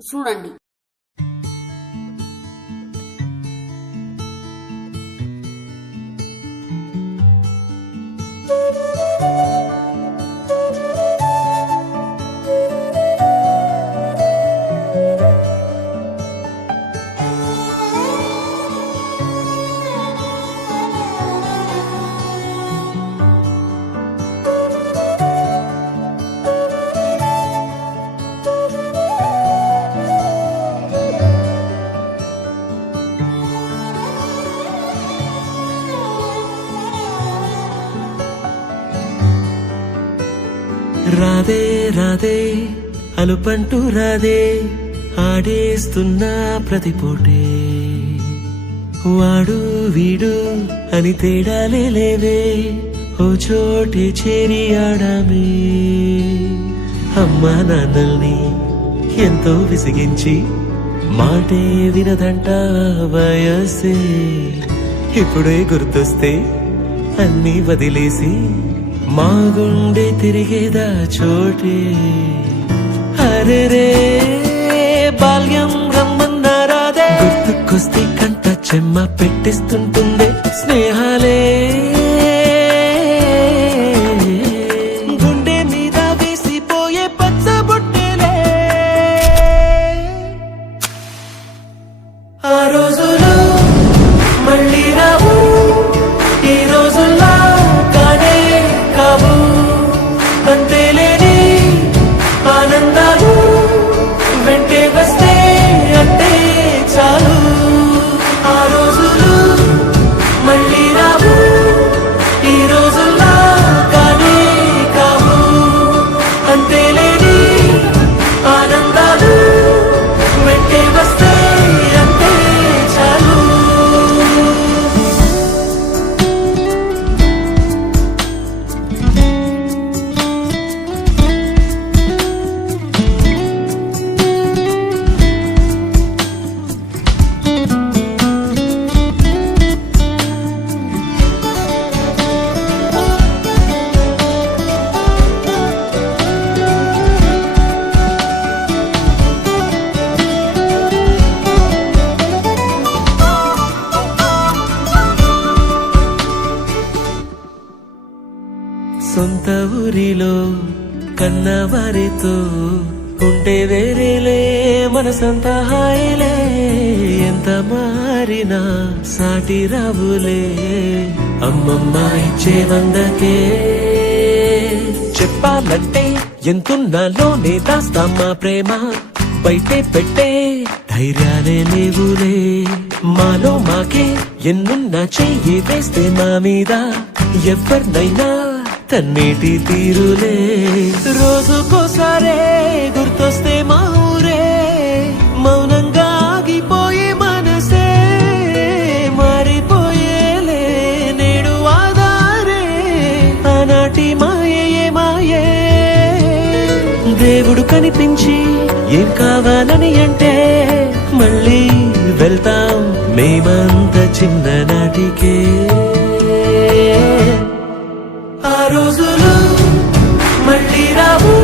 చూడండి. రాధే రాధే అలుపంటూ రాధే ఆడేస్తున్నా ప్రతి పూటే వాడు వీడు అని తేడాలే లేవే ఓ చోటే చేరి ఆడామే అమ్మా నాన్నల్ని ఎంతో విసిగించి మాటే వినదంట వయసే ఇప్పుడే గుర్తొస్తే అన్నీ వదిలేసి మా గుండె తిరిగేదా చోటే అరే రే బాల్యం రమ్మన్నారాదే గుర్తుకొస్తే కంట చెమ్మ పెట్టిస్తుంటుందే స్నేహాలే గుండె మీద వేసిపోయే పచ్చబొట్టెలే ఆ రోజులు మళ్ళీ రావు ఈ రోజుల్లా కానే కావు అంతేలేని ఆనందాలు వెంటే వస్తే అంటే చాలు ఆ రోజులు మళ్ళీ రావు ఈ రోజుల్లా కానే కావు అంతేలేని ఆనందాలు వెంటే వస్తే అంటే చాలు. సొంత ఊరిలో కన్నవారితో ఉంటే వేరేలే మనసంత హాయిలే ఎంత మారినా సాటి రావులే అమ్మమ్మ ఇచ్చే వందకే చెప్పాలంటే ఎంతున్నాలోనే దాస్తామా ప్రేమ బయటే పెట్టే ధైర్యాలే లేవులే మాలో మాకే ఎన్నున్నా చెయ్యి వేస్తే మా మీద ఎవరినైనా తన్నేటి తీరులే రోజుకోసారే గుర్తొస్తే మా ఊరే మౌనంగా ఆగిపోయే మనసే మారిపోయేలే నేడు ఆధారే ఆనాటి మాయే మాయే దేవుడు కనిపించి ఏం కావాలని అంటే మళ్ళీ వెళ్తాం మేమంత చిన్ననాటికే ఆ రోజులు మళ్ళీ రావు